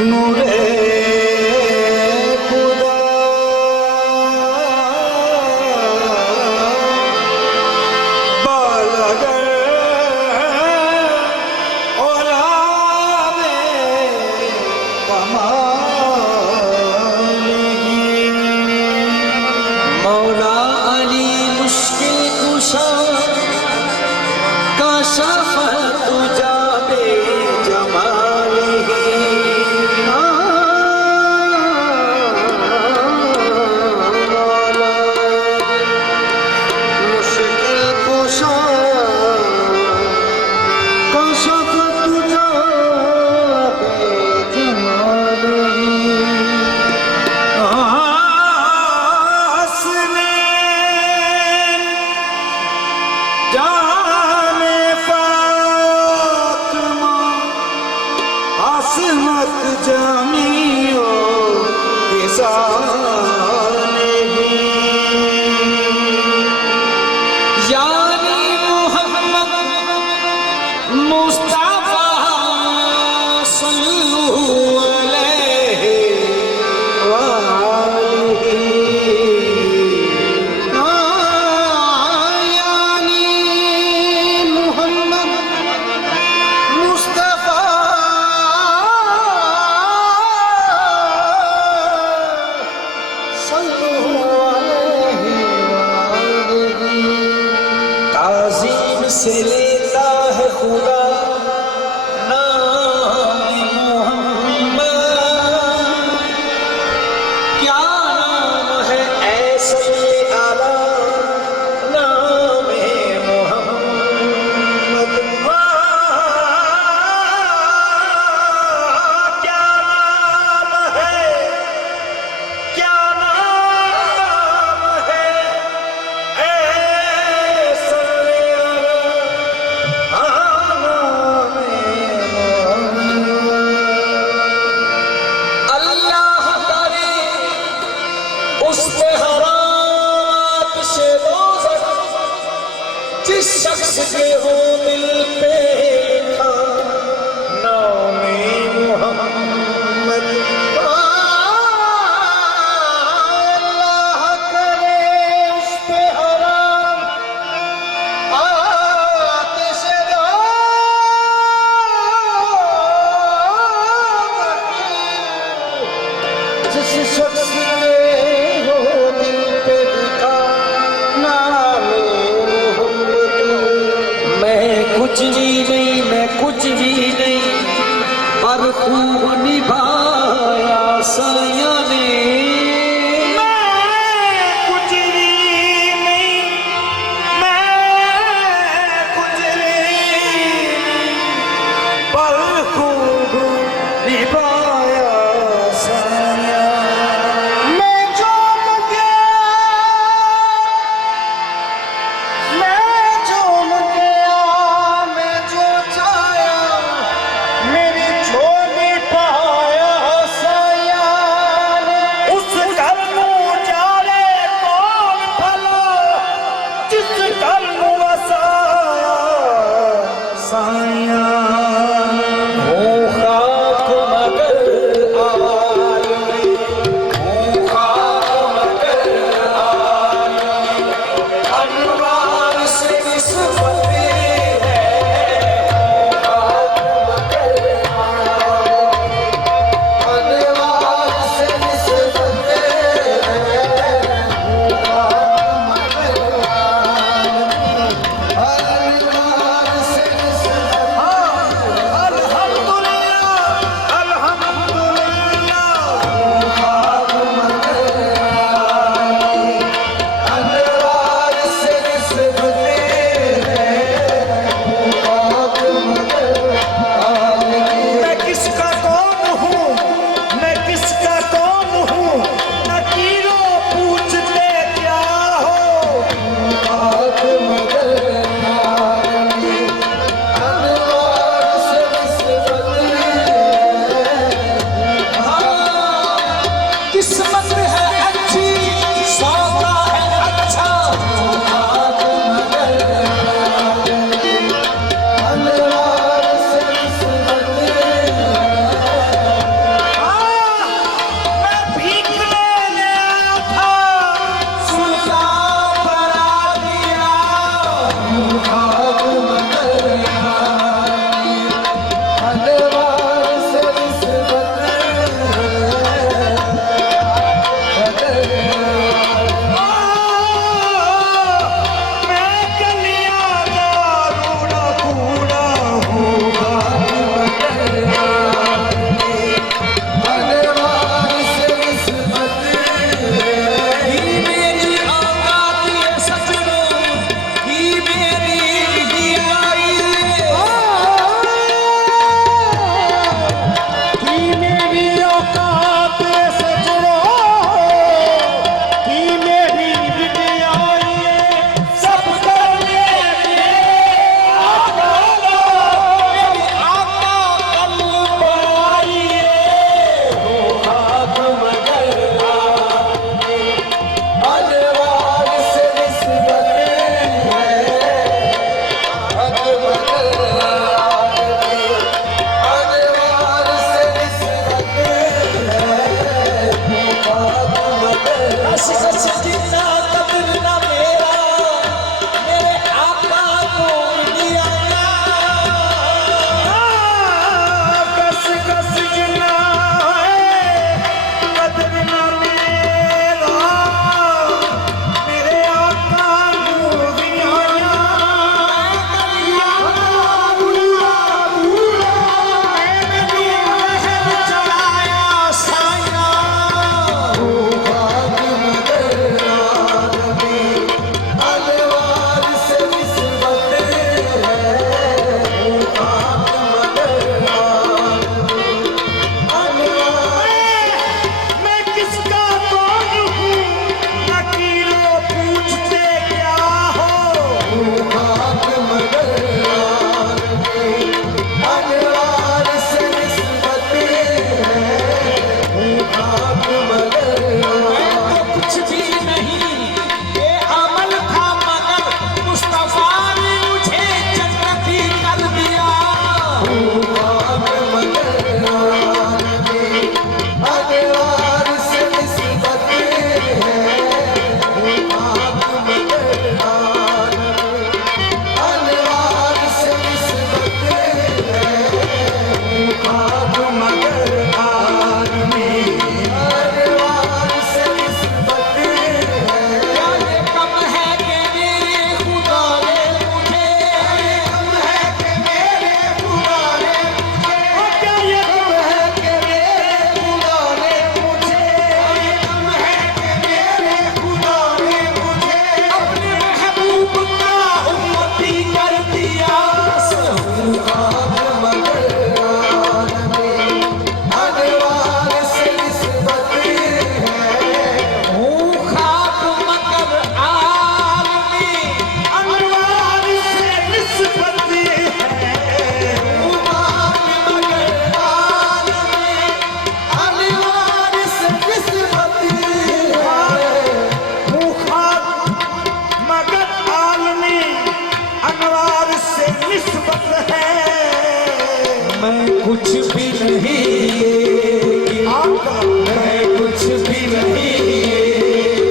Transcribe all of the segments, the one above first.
नूरे खुदा बालगर औलादे कमालेगी। मौला अली मुश्किल कुशा काशफ तुझा बे जमालिही। मुश्किल कुशा काशफ तुझा बे जमालिही। जाने फातिमा असमत जमीओ के सालेही। यानी मोहम्मद मुस्तफा सल्लल्लाहु अलैहि वालिही। ताज़ीम से लेता है खुदा नाम मोहम्मद। क्या नाम है ऐसा आला नाम मोहम्मद। क्या नाम है, क्या नाम है ऐसा अल्लाह करे उस पे हरात से दोज़ख जिस शख्स के हो दिल पे लिखा नाम मोहम्मद। अल्लाह करे उस पे हराम आतिश जिस शख्स ने हो दिल पे लिखा नाम मोहम्मद। मैं कुछ भी नहीं, मैं कुछ भी नहीं, पर खूब निभाया साया ने। कुछ भी नहीं, मैं कुछ नहीं, पर खूब निभाया साया। मैं झूम गया, मैं झूम गया, मैं जो चाया मेरी झोली पाया साया ने। उस कर्म उजाले कौन भला जिस कर्म वसाया साया। हो खाक मगर कुछ भी नहीं, मैं कुछ भी नहीं,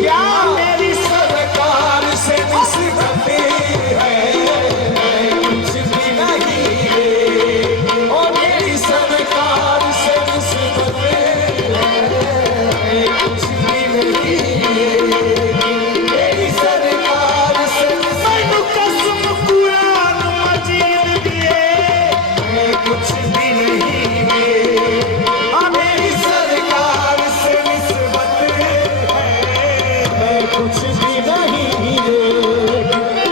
क्या मेरी सरकार से निस्बत है, मैं कुछ भी नहीं, और मेरी सरकार से निस्बत है, मैं कुछ भी नहीं, मेरी सरकार से मैनू कसम कुरान मजीद दिए मैं कुछ भी नहीं, हाँ मेरी सरकार से निस्बत है, मैं कुछ भी नहीं,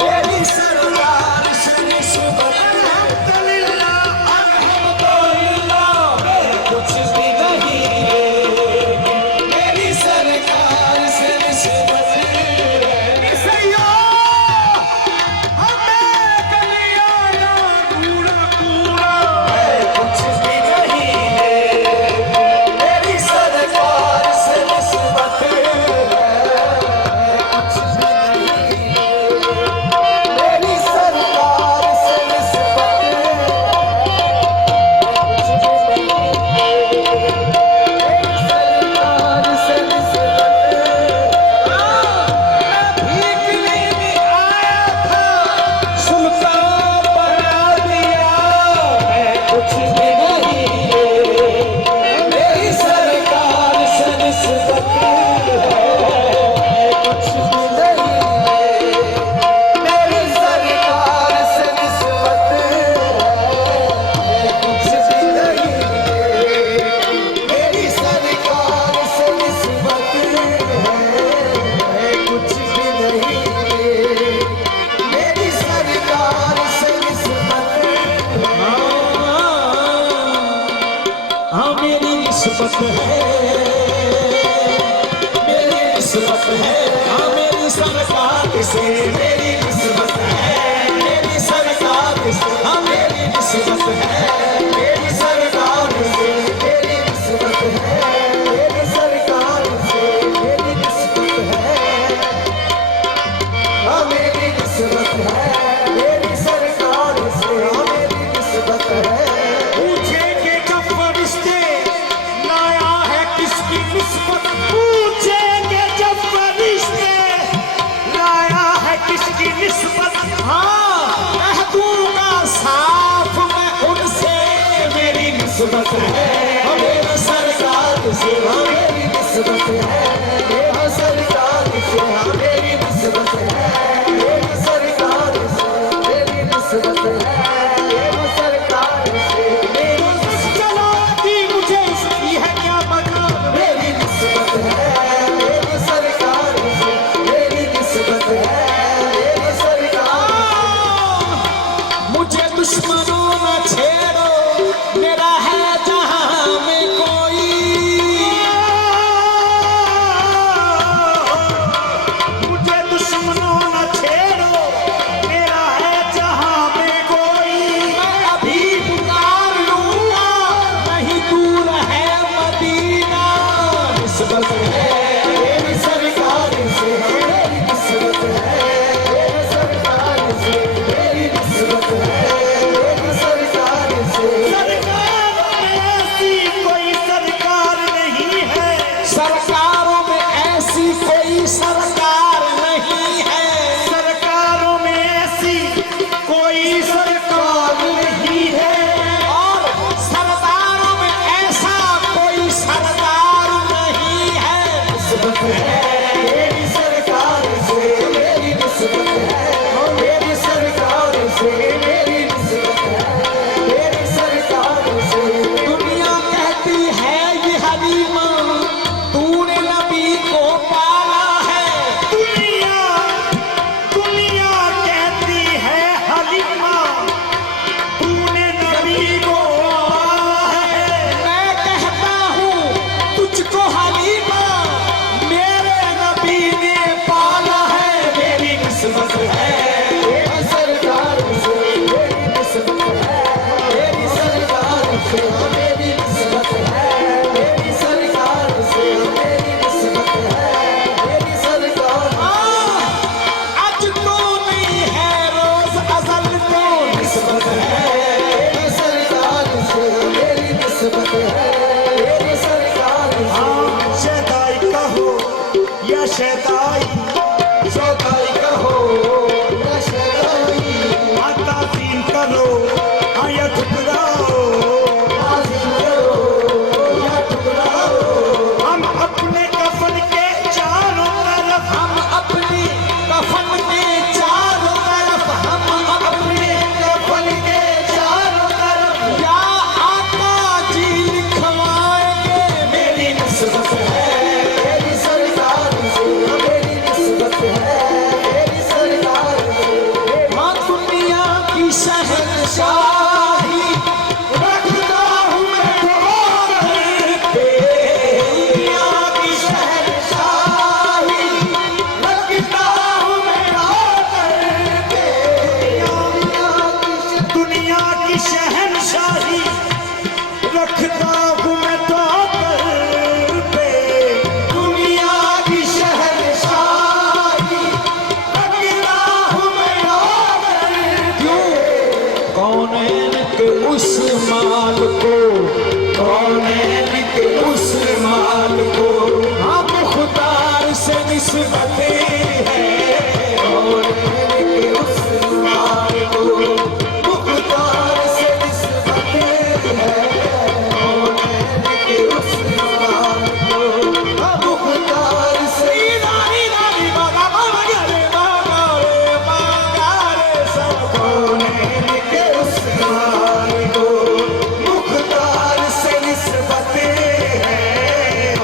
मेरी सरकार से निस्बत है, अल्हम्दुलिल्लाह, मैं कुछ भी नहीं, मेरी सरकार से निस्बत है, सैया हमें कलियाना पूरा पूरा, मैं कुछ भी नहीं, मेरी सरकार से निस्बत है, कुछ भी नहीं, मेरी सरकार से निस्बत निस्बत है, मेरी निस्बत है, हाँ मेरी सरकार से मेरी निस्बत है, मेरी सरकार से, हाँ मेरी निस्बत है, मेरी सरकार से मेरी निस्बत है, मेरी सरकार से मेरी निस्बत है, हाँ मेरी निस्बत है, मेरी सरकार से हाँ मेरी निस्बत है। पूछेंगे जब फरिश्ते लाया है किसकी निस्बत, पूछेंगे जब फरिश्ते लाया है किसकी निस्बत, हाँ कह दूंगा साफ मैं उनसे मेरी निस्बत है, मेरी सरकार से हाँ मेरी निस्बत है, मेरी सरकार से हाँ मेरी निस्बत है, मेरी सरकार से मेरी निस्बत है, मेरी सरकार से मेरी चलो कि मुझे इसकी है क्या बता, मेरी निस्बत है, मेरी सरकार से मेरी निस्बत है, मेरी सरकार मुझे दुश्मनों न छेड़ो, मेरा है जहां में कोई, मुझे दुश्मनों न छेड़ो, मेरा है जहां में कोई, मैं अभी पुकार लूंगा, नहीं दूर है मदीना, निस्बत है मेरी सरकार से मेरी निस्बत है, मेरी सरकार से मेरी निस्बत है, मेरी सरकार से सरकारों में ऐसी कोई सरकार नहीं है, सरकारों में ऐसी कोई सरकार नहीं है, सरकारों में ऐसी कोई सरकार नहीं है, और सरदारों में ऐसा कोई सरदार नहीं है, निस्बत है मेरी सरकार से मेरी निस्बत है, मेरी सरकार से मेरी निस्बत है, मेरी सरकार से दुनिया कहती है ये हलीमा तूने नबी को पाला है, दुनिया दुनिया कहती है हलीमा तूने नबी को पाला है, मैं कहता हूँ तुझको हलीमा मेरे नबी ने पाला है, मेरी निस्बत है मेरी सरकार से मेरी निस्बत है, मेरी सरकार से मेरी निस्बत है, मेरी सरकार से मेरी निस्बत है, मेरी सरकार आज तो नहीं है रोज अजल तो निस्बत है, मेरी सरकार से मेरी निस्बत है मेरी सरकार से। हाँ शहदाई कहो या शहदाई, शहदाई कहो या शहदाई, हाँ ताज़ीम करो हाँ या ठुकराओ, ताज़ीम करो या ठुकराओ। हम अपने कफन के चारों तरफ, हम अपनी कफन के चारों तरफ, हम अपने कफन के चारों तरफ या आका जी लिखवाएंगे मेरी निस्बत है मेरी सरकार से, मेरी निस्बत है मेरी सरकार से। हाँ दुनिया की शहंशाही रखता हूँ मैं ठोकर पे, दुनिया की शहंशाही रखता हूँ मैं ठोकर पे। दुनिया की शहनशाही रखता हूँ मैं ठोकर पे, दुनिया की शहंशाही रखता हूँ मैं ठोकर पे। कौनैन के उस माल को, कौनैन के उस माल को हम खुदार से निस्बतें हैं। कौनैन के उस माल को मुख्तार से निस्बतें हैं। कौनैन के उस माल को मुख्तार से कौनैन के उस माल को मुख्तार से निस्बतें हैं।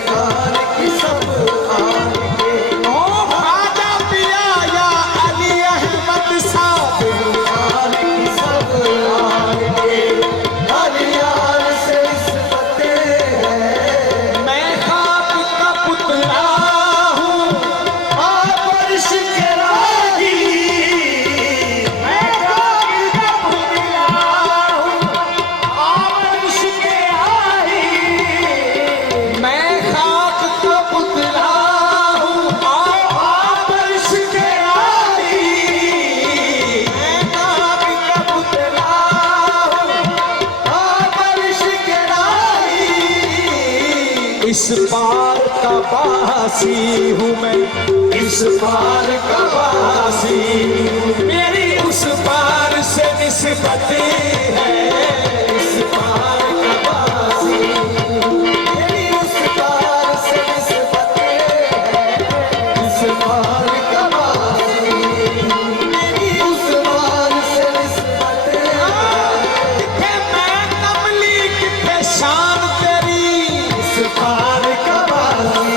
सरकार की सब आन के। ओ ख्वाजा पिया या अली अहमद साबिर खान की सब आन के। अलियार से निस्बतें हैं, मैं खाक का पुतला हूँ आप अर्श के राही। मैं खाक का पुतला हूँ आप अर्श के राही। मैं खाक का पुतला हूँ आप अर्श के राही। मैं खाक का पुतला हूँ आप अर्श के राही। इस पार का बासी हूँ मैं, इस पार का बासी। मेरी उस पार से निस्बत है, इस पार का बासी। मेरी उस पार से निस्बत है, इस पार का बासी। मेरी उस पार से निस्बत है। किथे मैं कमली किथे शान तेरी, इस पार का बासी।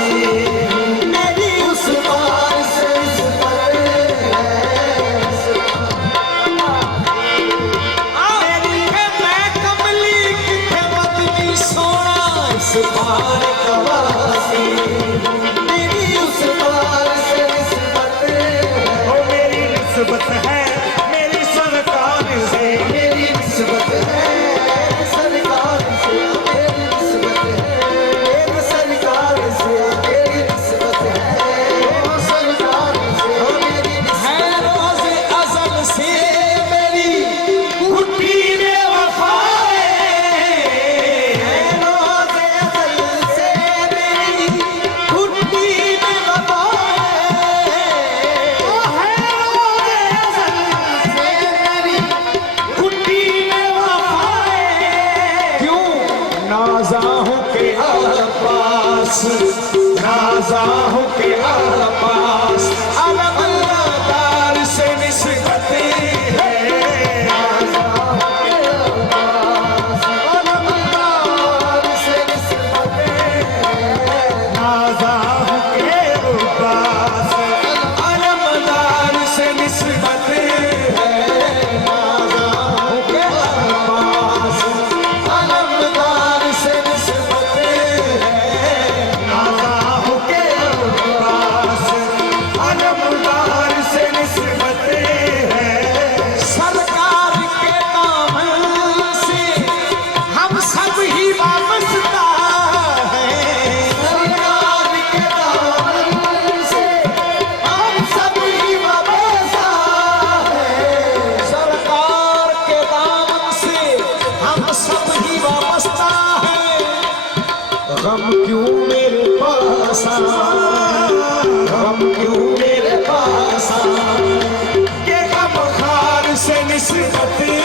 मेरी उस पार से निस्बत है, इस किथे मैं कमली किथे मदनी सोना, इस पार का बासी। मेरी उस पार से निस्बत है, ओ मेरी निस्बत है मेरी सरकार से, मेरी निस्बत है सरकार से। मेरी निस्बत है मेरी सरकार से, मेरी निस्बत है सरकार से। मेरी है रोज़े अज़ल से मेरी उठी में वफाए, है रोज़े अज़ल से मेरी घुट्टी में वफ़ा ओ है रोज़े अज़ल है मेरी। उठी में वफाए। क्यों नाज़ाहों के आलपास, नाज़ाहों के आलपास अलमदार से निस्बत है। नाज़ाहों के आलपास अलमदार से निस्बत है। नाज़ाहों के उबास, अलमदार से निस्बत है। नाज़ाहों के आलपास अलमदार से निस्बत है। नाज़ाहों के उबास, अलमदार से निस्बत है। सरकार के दामन से हम सब ही वाबस्ता हैं। सरकार के दामन से हम सब ही वाबस्ता हैं। सरकार के दामन से हम सब ही वाबस्ता हैं। गम क्यों मेरे पास आए, गम क्यों मेरे पास आए। ये गम खार से निस्बत है,